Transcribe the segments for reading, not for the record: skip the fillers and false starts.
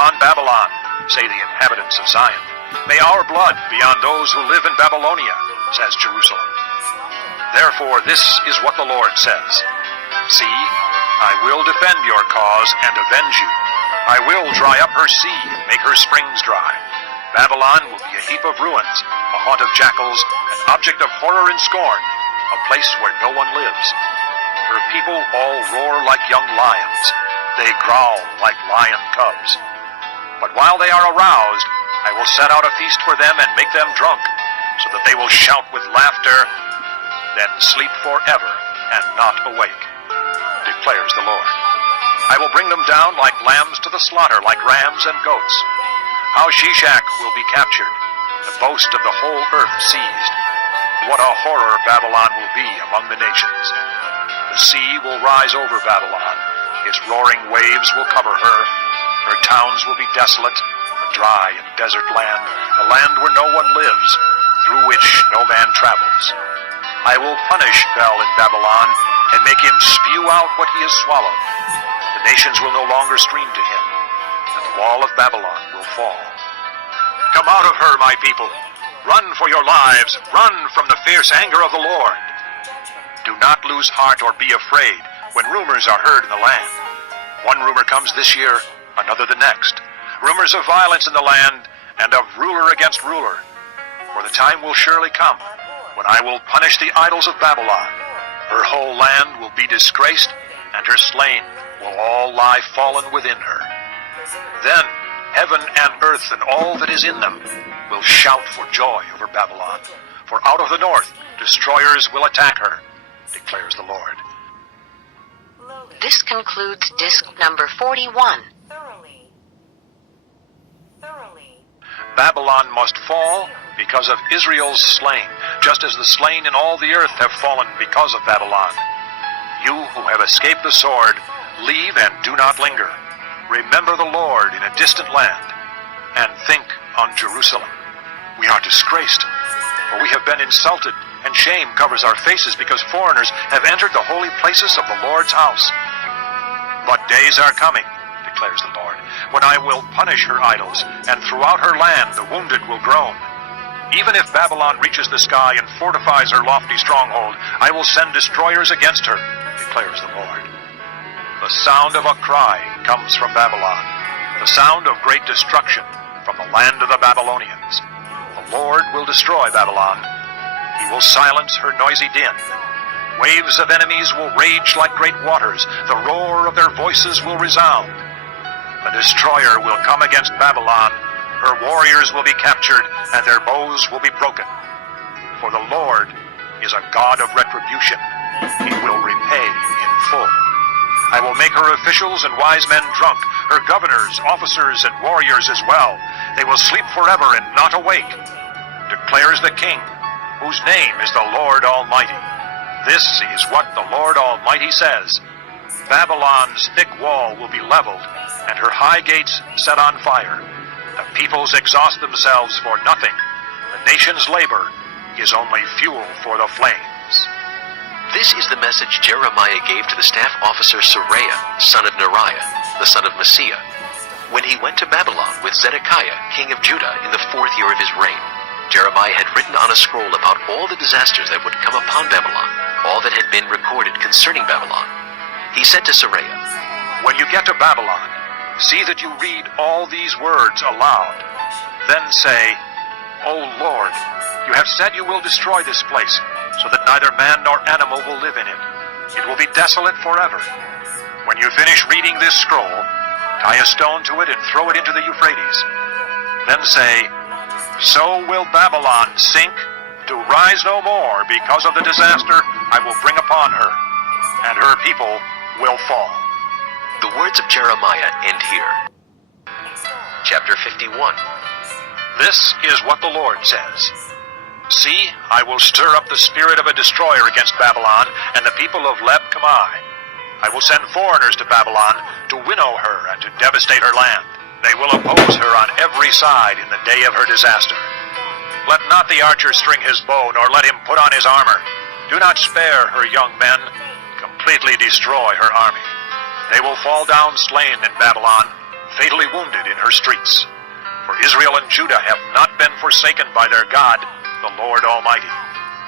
upon Babylon, say the inhabitants of Zion. May our blood be on those who live in Babylonia, says Jerusalem. Therefore this is what the Lord says. See, I will defend your cause and avenge you. I will dry up her sea and make her springs dry. Babylon will be a heap of ruins, a haunt of jackals, an object of horror and scorn, a place where no one lives. Her people all roar like young lions. They growl like lion cubs. But while they are aroused, I will set out a feast for them and make them drunk, so that they will shout with laughter, then sleep forever and not awake, declares the Lord. I will bring them down like lambs to the slaughter, like rams and goats. How Shishak will be captured, the boast of the whole earth seized. What a horror Babylon will be among the nations. The sea will rise over Babylon. Its roaring waves will cover her. Her towns will be desolate, a dry and desert land, a land where no one lives, through which no man travels. I will punish Bel in Babylon and make him spew out what he has swallowed. The nations will no longer stream to him, and the wall of Babylon will fall. Come out of her, my people. Run for your lives. Run from the fierce anger of the Lord. Do not lose heart or be afraid when rumors are heard in the land. One rumor comes this year, another the next. Rumors of violence in the land and of ruler against ruler. For the time will surely come when I will punish the idols of Babylon. Her whole land will be disgraced, and her slain will all lie fallen within her. Then heaven and earth and all that is in them will shout for joy over Babylon. For out of the north destroyers will attack her, declares the Lord. This concludes disc number 41. Babylon must fall because of Israel's slain, just as the slain in all the earth have fallen because of Babylon. You who have escaped the sword, leave and do not linger. Remember the Lord in a distant land, and think on Jerusalem. We are disgraced, for we have been insulted, and shame covers our faces because foreigners have entered the holy places of the Lord's house. But days are coming, declares the Lord, when I will punish her idols, and throughout her land the wounded will groan. Even if Babylon reaches the sky and fortifies her lofty stronghold, I will send destroyers against her, declares the Lord. The sound of a cry comes from Babylon, the sound of great destruction from the land of the Babylonians. The Lord will destroy Babylon. He will silence her noisy din. Waves of enemies will rage like great waters. The roar of their voices will resound. The destroyer will come against Babylon. Her warriors will be captured, and their bows will be broken. For the Lord is a God of retribution. He will repay in full. I will make her officials and wise men drunk, her governors, officers, and warriors as well. They will sleep forever and not awake, declares the King, whose name is the Lord Almighty. This is what the Lord Almighty says. Babylon's thick wall will be leveled, and her high gates set on fire. The peoples exhaust themselves for nothing. The nation's labor is only fuel for the flames. This is the message Jeremiah gave to the staff officer Seraiah, son of Neriah, the son of Maaseiah, when he went to Babylon with Zedekiah, king of Judah, in the 4th year of his reign. Jeremiah had written on a scroll about all the disasters that would come upon Babylon, all that had been recorded concerning Babylon. He said to Seraiah, When you get to Babylon, see that you read all these words aloud. Then say, O Lord, you have said you will destroy this place, so that neither man nor animal will live in it. It will be desolate forever. When you finish reading this scroll, tie a stone to it and throw it into the Euphrates. Then say, So will Babylon sink, to rise no more because of the disaster I will bring upon her, and her people will fall. The words of Jeremiah end here. Chapter 51. This is what the Lord says. See, I will stir up the spirit of a destroyer against Babylon and the people of Leb Kamai. I will send foreigners to Babylon to winnow her and to devastate her land. They will oppose her on every side in the day of her disaster. Let not the archer string his bow, nor let him put on his armor. Do not spare her young men. Completely destroy her army. They will fall down slain in Babylon, fatally wounded in her streets. For Israel and Judah have not been forsaken by their God, the Lord Almighty,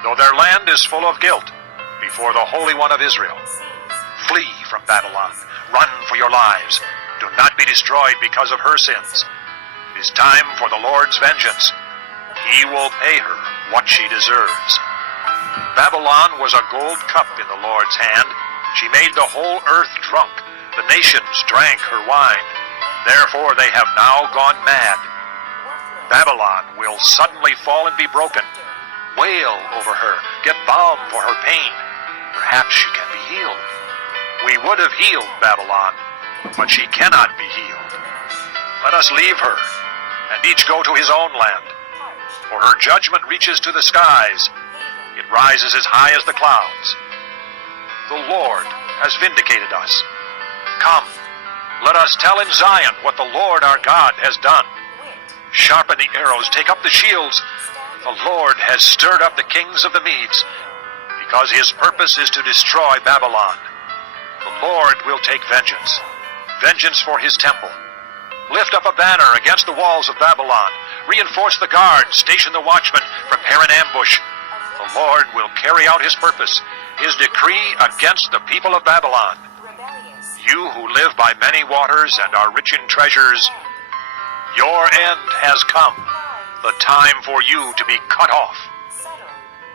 though their land is full of guilt before the Holy One of Israel. Flee from Babylon. Run for your lives. Do not be destroyed because of her sins. It is time for the Lord's vengeance. He will pay her what she deserves. Babylon was a gold cup in the Lord's hand. She made the whole earth drunk. The nations drank her wine. Therefore they have now gone mad. Babylon will suddenly fall and be broken. Wail over her. Get balm for her pain. Perhaps she can be healed. We would have healed Babylon, but she cannot be healed. Let us leave her, and each go to his own land. For her judgment reaches to the skies. It rises as high as the clouds. The Lord has vindicated us. Come, let us tell in Zion what the Lord our God has done. Sharpen the arrows, take up the shields. The Lord has stirred up the kings of the Medes, because his purpose is to destroy Babylon. The Lord will take vengeance, vengeance for his temple. Lift up a banner against the walls of Babylon. Reinforce the guard, station the watchmen, prepare an ambush. The Lord will carry out his purpose, his decree against the people of Babylon. You who live by many waters and are rich in treasures, your end has come, the time for you to be cut off.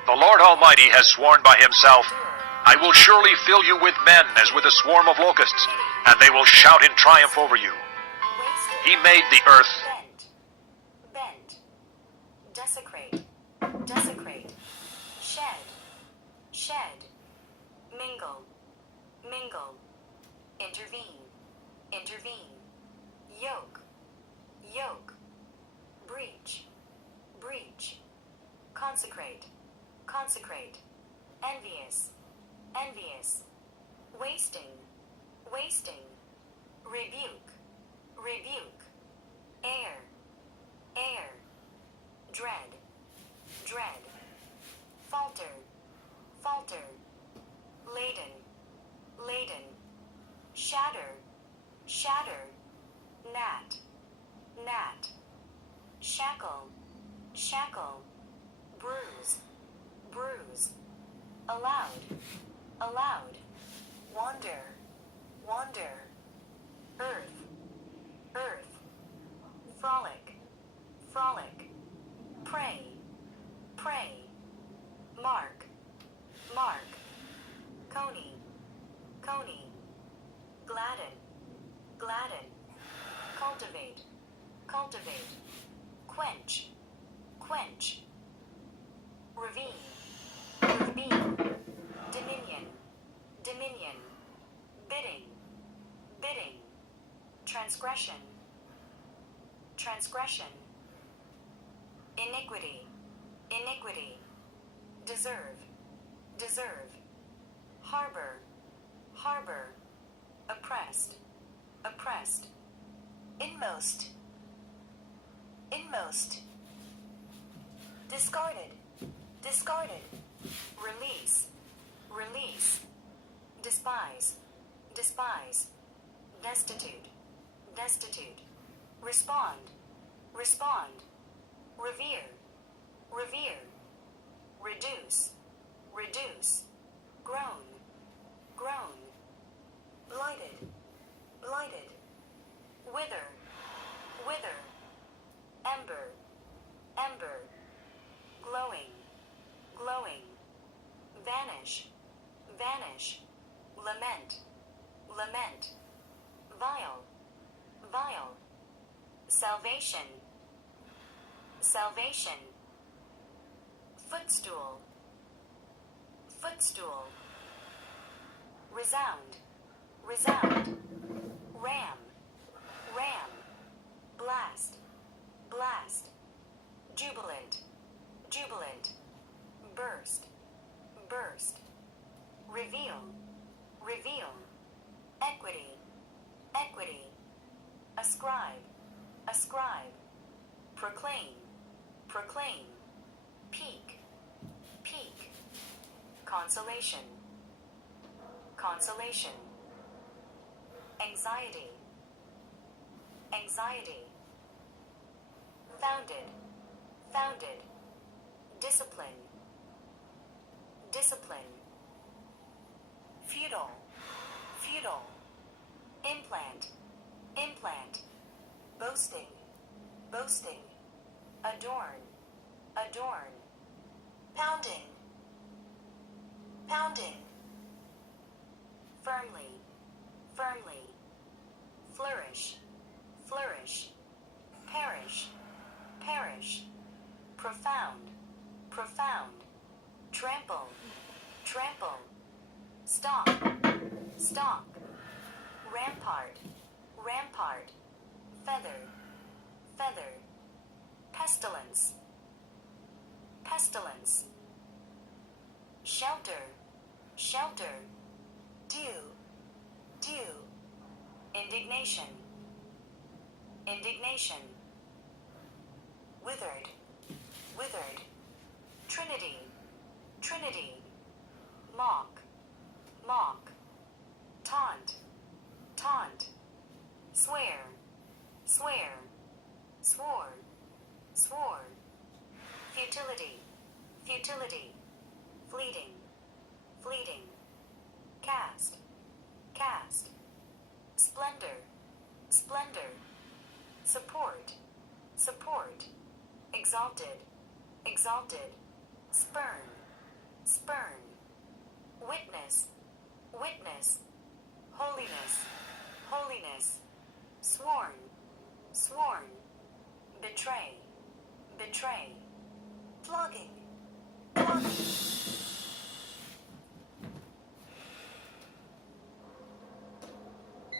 The Lord Almighty has sworn by himself, I will surely fill you with men as with a swarm of locusts, and they will shout in triumph over you. He made the earth. Bend, desecrate, desecrate, shed, shed, mingle, mingle, intervene, intervene, yoke, yoke, breach, breach, consecrate, consecrate, envious, envious, wasting, wasting, rebuke, rebuke, air, air, dread, dread, falter, falter, laden, laden, shatter, shatter, gnat, gnat, shackle, shackle, bruise, bruise, allowed, allowed, wander, wander, earth, earth, frolic, frolic, pray, pray, mark, mark, coney, coney, gladden, gladden, cultivate, cultivate, quench, quench, ravine, ravine, dominion, dominion, bidding, bidding, transgression, transgression, iniquity, iniquity, deserve, deserve, harbor, harbor, oppressed, oppressed, inmost, inmost, discarded, discarded, release, release, despise, despise, destitute, destitute, respond, respond, revere, revere, reduce, reduce, groan, groan, blighted, blighted, wither, wither, ember, ember, glowing, glowing, vanish, vanish, lament, lament, vile, vile, salvation, salvation, footstool, footstool, resound, resound, ram, ram, blast, blast, jubilant, jubilant, burst, burst, reveal, reveal, equity, equity, ascribe, ascribe, proclaim, proclaim, peak, peak, consolation, consolation, anxiety, anxiety, founded, founded, discipline, discipline, feudal, feudal, implant, implant, boasting, boasting, adorn, adorn, pounding, pounding, firmly, firmly, flourish, flourish, perish, perish, profound, profound, trample, trample, stalk, stalk, rampart, rampart, feather, feather, pestilence, pestilence, shelter, shelter, dew, dew, indignation, indignation, withered, withered, trinity, trinity, mock, mock, taunt, taunt, swear, swear, swore, swore, futility, futility, fleeting, fleeting, cast, cast, splendor, splendor, support, support, exalted, exalted, spurn, spurn, witness, witness, holiness, holiness, sworn, sworn, betray, betray, flogging, flogging,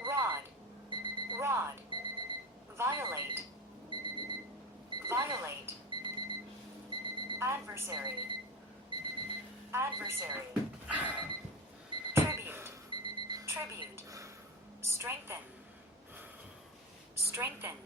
rod, rod, violate, violate, adversary, adversary, tribute, tribute, strengthen, strengthen,